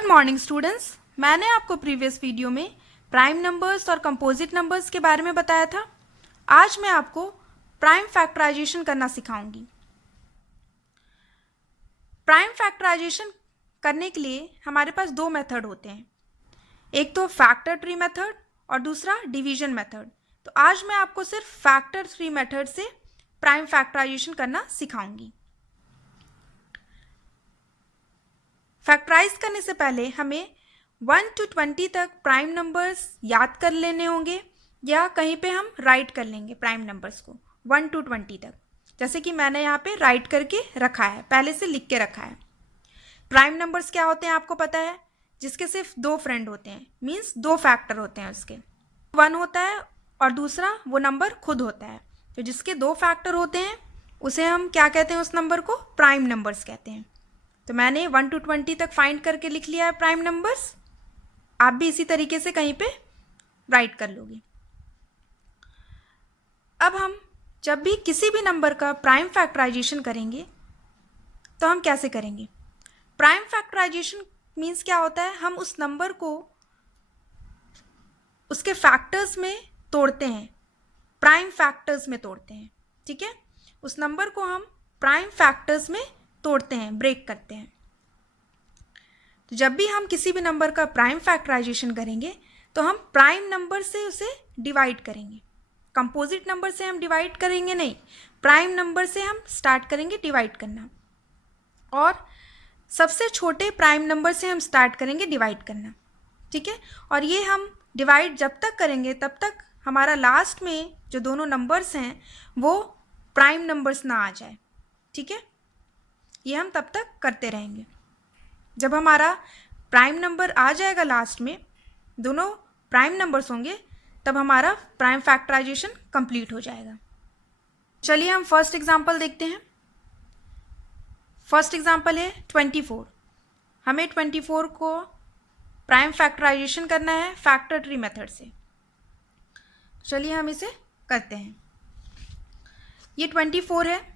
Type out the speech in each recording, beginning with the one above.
Good morning students. मैंने आपको previous video में प्राइम नंबर्स और कंपोजिट नंबर्स के बारे में बताया था। आज मैं आपको प्राइम फैक्टराइजेशन करना सिखाऊंगी। प्राइम फैक्टराइजेशन करने के लिए हमारे पास दो मेथड होते हैं, एक तो फैक्टर ट्री मेथड और दूसरा डिवीजन मेथड। तो आज मैं आपको सिर्फ फैक्टर ट्री मेथड से प्राइम फैक्टराइजेशन करना सिखाऊंगी। फैक्टराइज करने से पहले हमें 1 to 20 तक प्राइम नंबर्स याद कर लेने होंगे या कहीं पे हम राइट कर लेंगे प्राइम नंबर्स को 1 to 20 तक, जैसे कि मैंने यहाँ पे राइट करके रखा है, पहले से लिख के रखा है। प्राइम नंबर्स क्या होते हैं आपको पता है, जिसके सिर्फ दो फ्रेंड होते हैं, मीन्स दो फैक्टर होते हैं उसके, 1 होता है और दूसरा वो नंबर खुद होता है। तो जिसके दो फैक्टर होते हैं उसे हम क्या कहते हैं, उस नंबर को प्राइम नंबर्स कहते हैं। तो मैंने 1 to 20 तक फाइंड करके लिख लिया है प्राइम नंबर्स। आप भी इसी तरीके से कहीं पे राइट कर लोगे। अब हम जब भी किसी भी नंबर का प्राइम फैक्टराइजेशन करेंगे तो हम कैसे करेंगे। प्राइम फैक्टराइजेशन मीन्स क्या होता है, हम उस नंबर को उसके फैक्टर्स में तोड़ते हैं, प्राइम फैक्टर्स में तोड़ते हैं। ठीक है, उस नंबर को हम प्राइम फैक्टर्स में तोड़ते हैं, ब्रेक करते हैं। तो जब भी हम किसी भी नंबर का प्राइम फैक्टराइजेशन करेंगे तो हम प्राइम नंबर से उसे डिवाइड करेंगे। कंपोजिट नंबर से हम डिवाइड करेंगे नहीं, प्राइम नंबर से हम स्टार्ट करेंगे डिवाइड करना, और सबसे छोटे प्राइम नंबर से हम स्टार्ट करेंगे डिवाइड करना। ठीक है, और ये हम डिवाइड जब तक करेंगे तब तक हमारा लास्ट में जो दोनों नंबर्स हैं वो प्राइम नंबर्स ना आ जाए। ठीक है, ये हम तब तक करते रहेंगे। जब हमारा प्राइम नंबर आ जाएगा लास्ट में, दोनों प्राइम नंबर्स होंगे, तब हमारा प्राइम फैक्टराइजेशन कंप्लीट हो जाएगा। चलिए हम फर्स्ट एग्जांपल देखते हैं। फर्स्ट एग्जांपल है 24। हमें 24 को प्राइम फैक्टराइजेशन करना है फैक्टर ट्री मेथड से। चलिए हम इसे करते हैं। ये 24 है,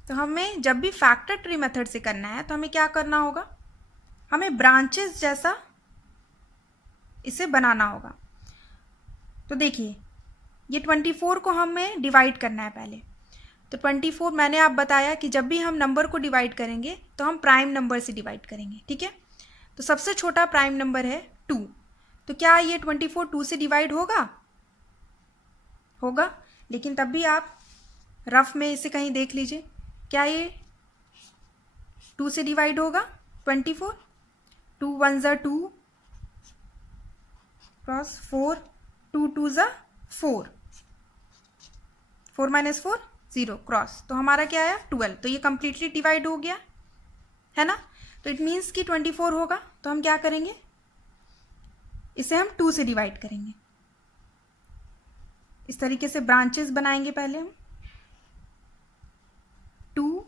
तो हमें जब भी फैक्टर ट्री मेथड से करना है तो हमें क्या करना होगा, हमें ब्रांचेस जैसा इसे बनाना होगा। तो देखिए ये 24 को हमें डिवाइड करना है पहले। तो 24 मैंने आप बताया कि जब भी हम नंबर को डिवाइड करेंगे तो हम प्राइम नंबर से डिवाइड करेंगे। ठीक है, तो सबसे छोटा प्राइम नंबर है 2। तो क्या ये 24 2 से डिवाइड होगा? होगा, लेकिन तब भी आप रफ में इसे कहीं देख लीजिए, क्या ये 2 से डिवाइड होगा 24? 2 1 ज़ा 2 क्रॉस 4, 2 2 ज़ा 4, 4 माइनस 4 0 क्रॉस, तो हमारा क्या आया 12। तो ये कंप्लीटली डिवाइड हो गया है ना। तो इट मीन्स कि 24 होगा। तो हम क्या करेंगे, इसे हम 2 से डिवाइड करेंगे। इस तरीके से ब्रांचेस बनाएंगे। पहले हम 2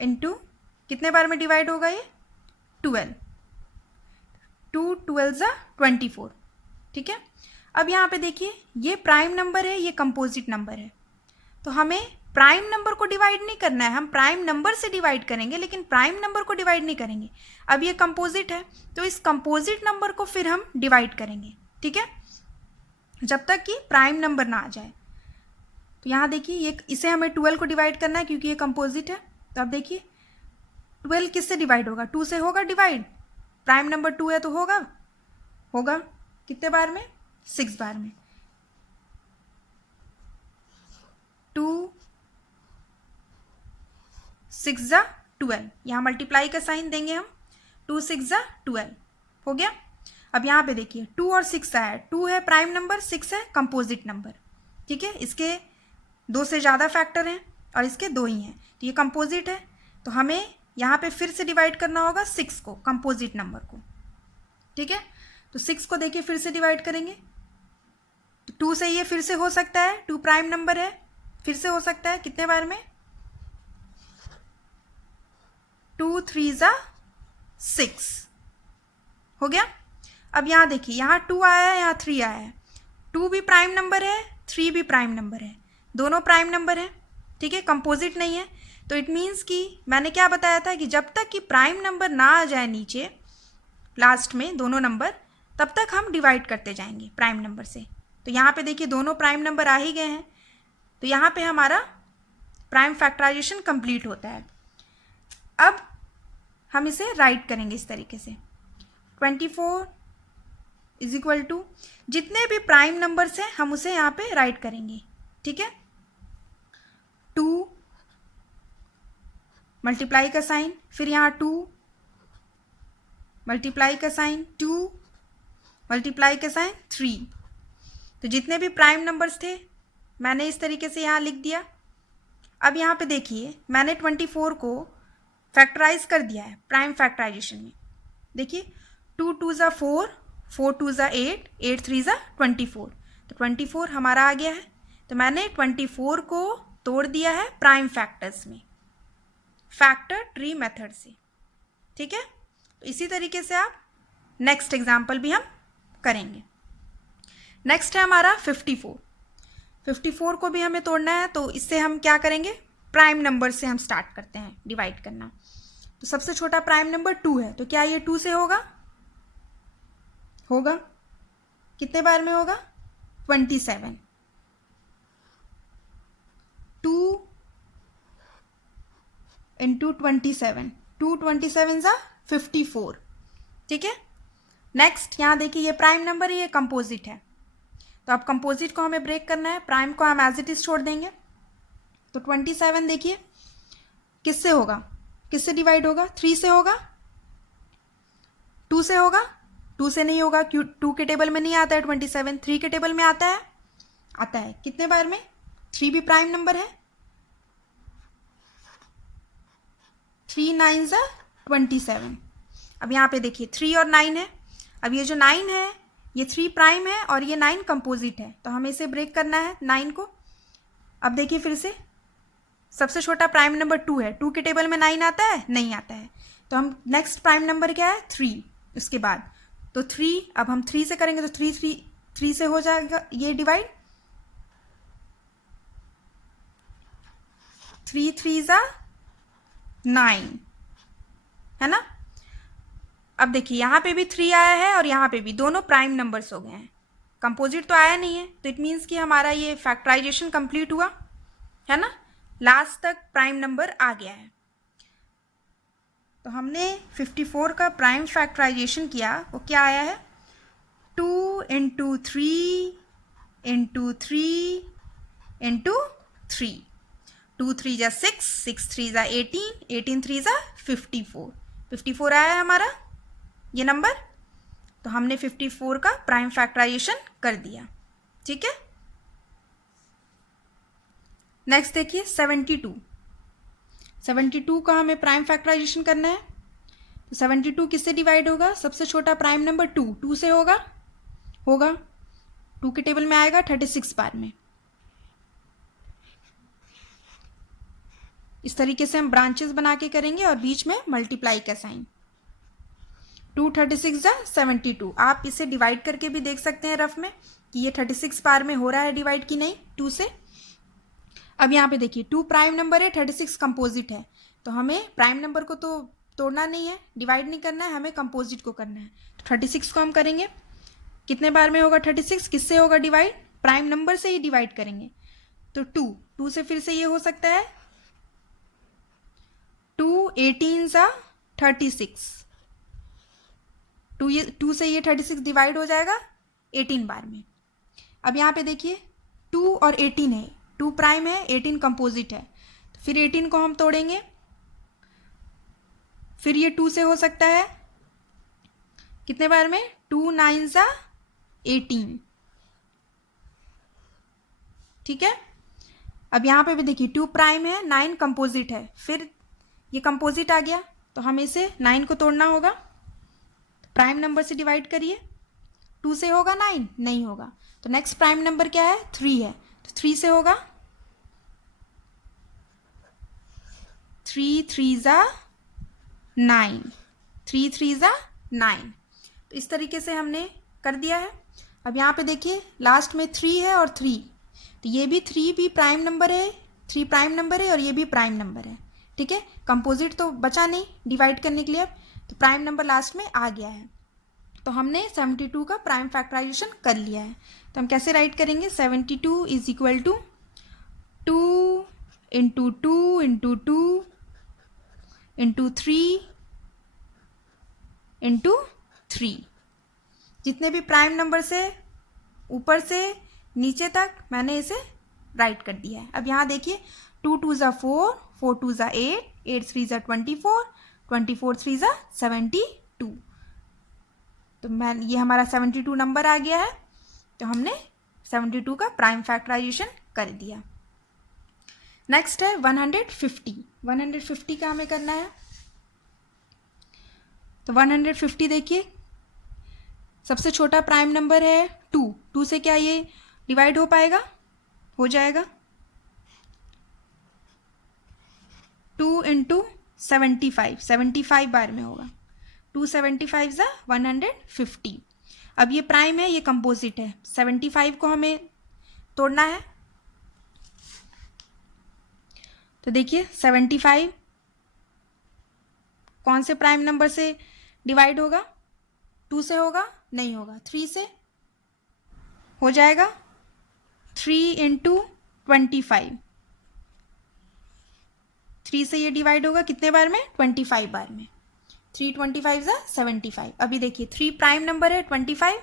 इंटू कितने बार में डिवाइड होगा ये 12, 2 12 ज़ा 24। ठीक है, अब यहाँ पे देखिए ये प्राइम नंबर है, ये कंपोजिट नंबर है। तो हमें प्राइम नंबर को डिवाइड नहीं करना है, हम प्राइम नंबर से डिवाइड करेंगे, लेकिन प्राइम नंबर को डिवाइड नहीं करेंगे। अब ये कंपोजिट है तो इस कंपोजिट नंबर को फिर हम डिवाइड करेंगे। ठीक है, जब तक कि प्राइम नंबर ना आ जाए। तो यहाँ देखिए ये इसे हमें 12 को डिवाइड करना है क्योंकि ये कंपोजिट है। तो अब देखिए 12 किससे डिवाइड होगा, 2 से होगा डिवाइड। प्राइम नंबर 2 है तो होगा कितने बार में, 6 बार में। 2 6 ज़ा 12, यहाँ मल्टीप्लाई का साइन देंगे हम, 2 6 ज़ा 12 हो गया। अब यहाँ पे देखिए 2 और 6 आया है, 2 है प्राइम नंबर, 6 है कंपोजिट नंबर। ठीक है, इसके 2 से ज़्यादा फैक्टर हैं और इसके 2 ही हैं, तो ये कंपोजिट है। तो हमें यहाँ पे फिर से डिवाइड करना होगा 6 को, कंपोजिट नंबर को। ठीक है, तो 6 को देखिए फिर से डिवाइड करेंगे। तो 2 से ये फिर से हो सकता है, 2 प्राइम नंबर है, फिर से हो सकता है कितने बार में, 2 3 ज़ा 6 हो गया। अब यहाँ देखिए यहाँ 2 आया है, यहाँ 3 आया है। 2 भी प्राइम नंबर है, 3 भी प्राइम नंबर है, दोनों प्राइम नंबर है। ठीक है, कंपोजिट नहीं है। तो इट मीन्स कि मैंने क्या बताया था कि जब तक कि प्राइम नंबर ना आ जाए नीचे लास्ट में दोनों नंबर, तब तक हम डिवाइड करते जाएंगे प्राइम नंबर से। तो यहाँ पे देखिए दोनों प्राइम नंबर आ ही गए हैं, तो यहाँ पे हमारा प्राइम फैक्टराइजेशन कंप्लीट होता है। अब हम इसे राइट करेंगे इस तरीके से, 24 इज इक्वल टू जितने भी प्राइम नंबर्स हैं हम उसे यहाँ पे राइट करेंगे, ठीक है। 2 मल्टीप्लाई का साइन, फिर यहाँ 2 मल्टीप्लाई का साइन, 2 मल्टीप्लाई का साइन, 3। तो जितने भी प्राइम नंबर्स थे मैंने इस तरीके से यहाँ लिख दिया। अब यहाँ पे देखिए मैंने 24 को फैक्टराइज कर दिया है प्राइम फैक्टराइजेशन में। देखिए 2 2 ज़ा 4, 4 2 ज़ा 8, 8 3 ज़ा 24, तो 24 हमारा आ गया है। तो मैंने 24 को तोड़ दिया है प्राइम फैक्टर्स में, फैक्टर ट्री मेथड से, ठीक है। तो इसी तरीके से आप नेक्स्ट एग्जाम्पल भी हम करेंगे। नेक्स्ट है हमारा 54। 54 को भी हमें तोड़ना है, तो इससे हम क्या करेंगे, प्राइम नंबर से हम स्टार्ट करते हैं डिवाइड करना। तो सबसे छोटा प्राइम नंबर 2 है, तो क्या ये 2 से होगा? होगा। कितने बार में होगा? 27। 2 इंटू 27, 2 27 ज़ा 54, ठीक है। नेक्स्ट यहाँ देखिए ये प्राइम नंबर है, ये कंपोजिट है, तो अब कंपोजिट को हमें ब्रेक करना है, प्राइम को हम एज इट इज छोड़ देंगे। तो 27 देखिए किससे होगा, किससे डिवाइड होगा? 3 से होगा, 2 से होगा? 2 से नहीं होगा, क्यों? 2 के टेबल में नहीं आता है 27, 3 के टेबल में आता है, आता है। कितने बार में? 3 भी प्राइम नंबर है, 3 9 ज़ा 27। अब यहाँ पे देखिए 3 और 9 है। अब ये जो 9 है ये 3 प्राइम है और ये 9 कंपोजिट है, तो हमें इसे ब्रेक करना है 9 को। अब देखिए फिर से सबसे छोटा प्राइम नंबर 2 है, 2 के टेबल में 9 आता है? नहीं आता है, तो हम नेक्स्ट प्राइम नंबर क्या है? 3 उसके बाद। तो 3 अब हम 3 से करेंगे, तो 3 से हो जाएगा ये डिवाइड, 3 3 ज़ा 9, है ना। अब देखिए यहाँ पे भी 3 आया है और यहाँ पे भी, दोनों प्राइम नंबर्स हो गए हैं, कंपोजिट तो आया नहीं है, तो इट मीन्स कि हमारा ये फैक्टराइजेशन कंप्लीट हुआ, है ना। लास्ट तक प्राइम नंबर आ गया है। तो हमने 54 का प्राइम फैक्टराइजेशन किया, वो क्या आया है? 2 इंटू 3 इंटू 3 इंटू 3, 2 3 ज़ा 6, 6 3 ज़ा 18, 18 3 ज़ा 54, 54 आया है हमारा ये नंबर। तो हमने 54 का प्राइम फैक्टराइजेशन कर दिया, ठीक है। नेक्स्ट देखिए 72। 72 का हमें प्राइम फैक्टराइजेशन करना है, तो 72 किससे डिवाइड होगा? सबसे छोटा प्राइम नंबर 2, 2 से होगा, होगा। 2 के टेबल में आएगा 36 बार में। इस तरीके से हम ब्रांचेस बना के करेंगे और बीच में मल्टीप्लाई का साइन। 2 36 ज़ा 72। आप इसे डिवाइड करके भी देख सकते हैं रफ में कि ये 36 बार में हो रहा है डिवाइड कि नहीं 2 से। अब यहाँ पे देखिए 2 प्राइम नंबर है, 36 कंपोजिट है, तो हमें प्राइम नंबर को तो तोड़ना नहीं है, डिवाइड नहीं करना है, हमें कंपोजिट को करना है। तो 36 को हम करेंगे, कितने बार में होगा 36? किससे होगा डिवाइड? प्राइम नंबर से ही डिवाइड करेंगे। तो 2 से फिर से ये हो सकता है 2 18 ज़ा 36, 2 से ये 36 डिवाइड हो जाएगा 18 बार में। अब यहाँ पे देखिए 2 और 18 है, 2 प्राइम है, 18 कंपोजिट है, तो फिर 18 को हम तोड़ेंगे, फिर ये 2 से हो सकता है कितने बार में? 2 9 ज़ा 18, ठीक है। अब यहाँ पे भी देखिए 2 प्राइम है, 9 कंपोजिट है, फिर ये कंपोजिट आ गया, तो हमें इसे 9 को तोड़ना होगा, प्राइम नंबर से डिवाइड करिए। 2 से होगा 9? नहीं होगा, तो नेक्स्ट प्राइम नंबर क्या है? 3 है, तो 3 से होगा, 3 3 ज़ा 9, 3 3 ज़ा 9। तो इस तरीके से हमने कर दिया है। अब यहाँ पे देखिए लास्ट में 3 है और 3, तो ये भी 3 भी प्राइम नंबर है, 3 प्राइम नंबर है और ये भी प्राइम नंबर है, ठीक है, कंपोजिट तो बचा नहीं डिवाइड करने के लिए अब, तो प्राइम नंबर लास्ट में आ गया है, तो हमने 72 का प्राइम फैक्टराइजेशन कर लिया है। तो हम कैसे राइट करेंगे, 72 is equal to 2 into 2 into 2 into 3 into 3। जितने भी प्राइम नंबर से ऊपर से नीचे तक मैंने इसे राइट कर दिया है। अब यहाँ देखिए 2 2 ज़ा 4, 4 2 ज़ा 8, 8 3 ज़ा 24, 24 3 ज़ा 72। तो ये हमारा 72 नंबर आ गया है, तो हमने 72 का प्राइम फैक्टराइजेशन कर दिया। नेक्स्ट है 150। 150 का हमें करना है। तो 150 देखिए, सबसे छोटा प्राइम नंबर है 2, 2 से क्या ये डिवाइड हो पाएगा, हो जाएगा। 2 इंटू 75, 75 बार में होगा, 2 75 ज़ा 150। अब ये प्राइम है, ये कंपोजिट है, 75 को हमें तोड़ना है। तो देखिए 75 कौन से प्राइम नंबर से डिवाइड होगा, 2 से होगा, नहीं होगा, 3 से हो जाएगा। 3 इंटू 25, 3 से ये डिवाइड होगा कितने बार में, 25 बार में। 3 25 ज़ा 75। अभी देखिए 3 प्राइम नंबर है, 25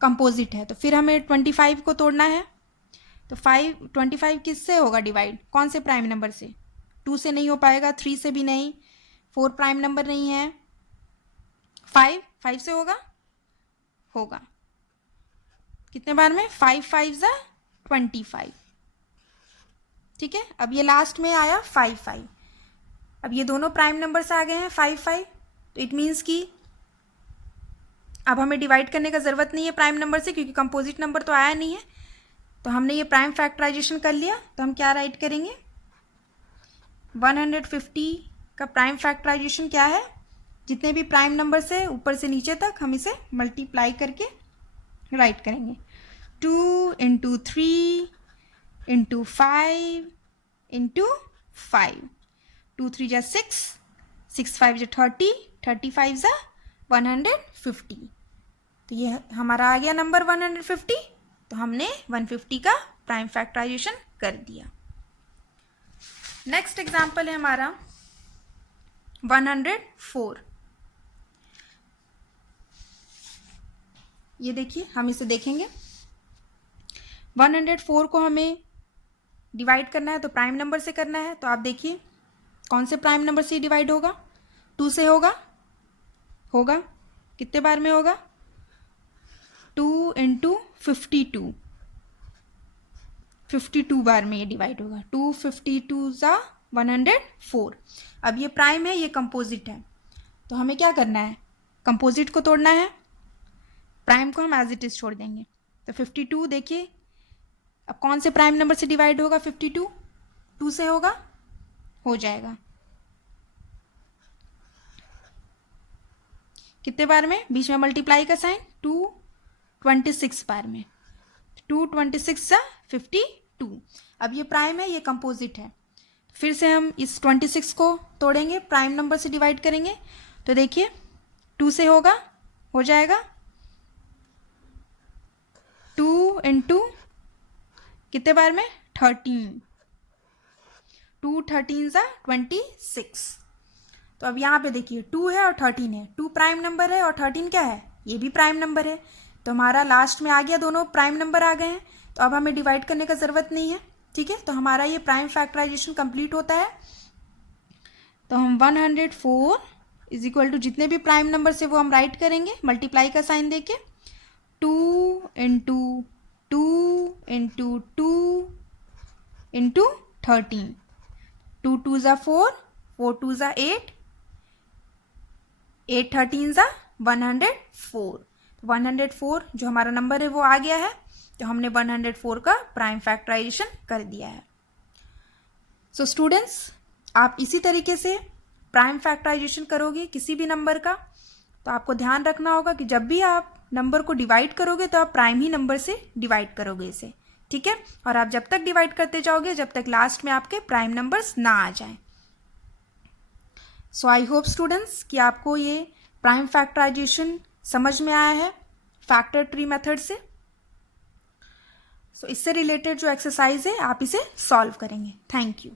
कंपोजिट है, तो फिर हमें 25 को तोड़ना है। तो 25 किससे होगा डिवाइड, कौन से प्राइम नंबर से, 2 से नहीं हो पाएगा, 3 से भी नहीं, 4 प्राइम नंबर नहीं है, 5 से होगा, होगा कितने बार में, 5 5 ज़ा 25। ठीक है, अब ये लास्ट में आया 5 5। अब ये दोनों प्राइम नंबर्स आ गए हैं 5 5, तो इट मीन्स कि अब हमें डिवाइड करने का ज़रूरत नहीं है प्राइम नंबर से, क्योंकि कंपोजिट नंबर तो आया नहीं है। तो हमने ये प्राइम फैक्टराइजेशन कर लिया, तो हम क्या राइट करेंगे, 150 का प्राइम फैक्टराइजेशन क्या है, जितने भी प्राइम नंबर से ऊपर से नीचे तक हम इसे मल्टीप्लाई करके राइट करेंगे। 2 इंटू 3 इंटू 5 इंटू 5, 2 3 ज़ा 6, 6 5 ज़ा 30, 35 ज़ा 150। तो ये हमारा आ गया नंबर 150। तो हमने 150 का प्राइम फैक्टराइजेशन कर दिया। नेक्स्ट एग्जाम्पल है हमारा 104। ये देखिए, हम इसे देखेंगे। 104 को हमें डिवाइड करना है, तो प्राइम नंबर से करना है। तो आप देखिए कौन से प्राइम नंबर से डिवाइड होगा, 2 से होगा, होगा कितने बार में होगा, 2 इंटू 52, 52 बार में ये डिवाइड होगा। 2 52 ज़ा 104। अब ये प्राइम है, ये कंपोजिट है, तो हमें क्या करना है, कंपोजिट को तोड़ना है, प्राइम को हम एज इट इज़ छोड़ देंगे। तो 52 देखिए, अब कौन से प्राइम नंबर से डिवाइड होगा, 52 2 से होगा, हो जाएगा कितने बार में, बीच में मल्टीप्लाई का साइन, 226 बार में, 226 सा 52। अब ये प्राइम है, ये कंपोजिट है, फिर से हम इस 26 को तोड़ेंगे, प्राइम नंबर से डिवाइड करेंगे। तो देखिए 2 से होगा, हो जाएगा, 2 इंटू कितने बार में, 13, 2 13 सा 26। तो अब यहाँ पे देखिए 2 है और 13 है, 2 प्राइम नंबर है और 13 क्या है, ये भी प्राइम नंबर है। तो हमारा लास्ट में आ गया, दोनों प्राइम नंबर आ गए हैं, तो अब हमें डिवाइड करने का ज़रूरत नहीं है। ठीक है, तो हमारा ये प्राइम फैक्टराइजेशन कंप्लीट होता है। तो हम 104 इज इक्वल टू जितने भी प्राइम नंबर से वो हम राइट करेंगे मल्टीप्लाई का साइन देके, 2 इंटू 2 इंटू 2 इंटू 13, 2 2 ज़ा 4, 4 2 ज़ा 8, 8 13 ज़ा 104। 104 जो हमारा नंबर है वो आ गया है, तो हमने 104 का प्राइम फैक्टराइजेशन कर दिया है। सो स्टूडेंट्स, आप इसी तरीके से प्राइम फैक्टराइजेशन करोगे किसी भी नंबर का, तो आपको ध्यान रखना होगा कि जब भी आप नंबर को डिवाइड करोगे तो आप प्राइम ही नंबर से डिवाइड करोगे इसे। ठीक है, और आप जब तक डिवाइड करते जाओगे जब तक लास्ट में आपके प्राइम नंबर्स ना आ जाएं। सो आई होप स्टूडेंट्स कि आपको ये प्राइम फैक्टराइजेशन समझ में आया है फैक्टर ट्री मेथड से। सो इससे रिलेटेड जो एक्सरसाइज है आप इसे सॉल्व करेंगे। Thank you.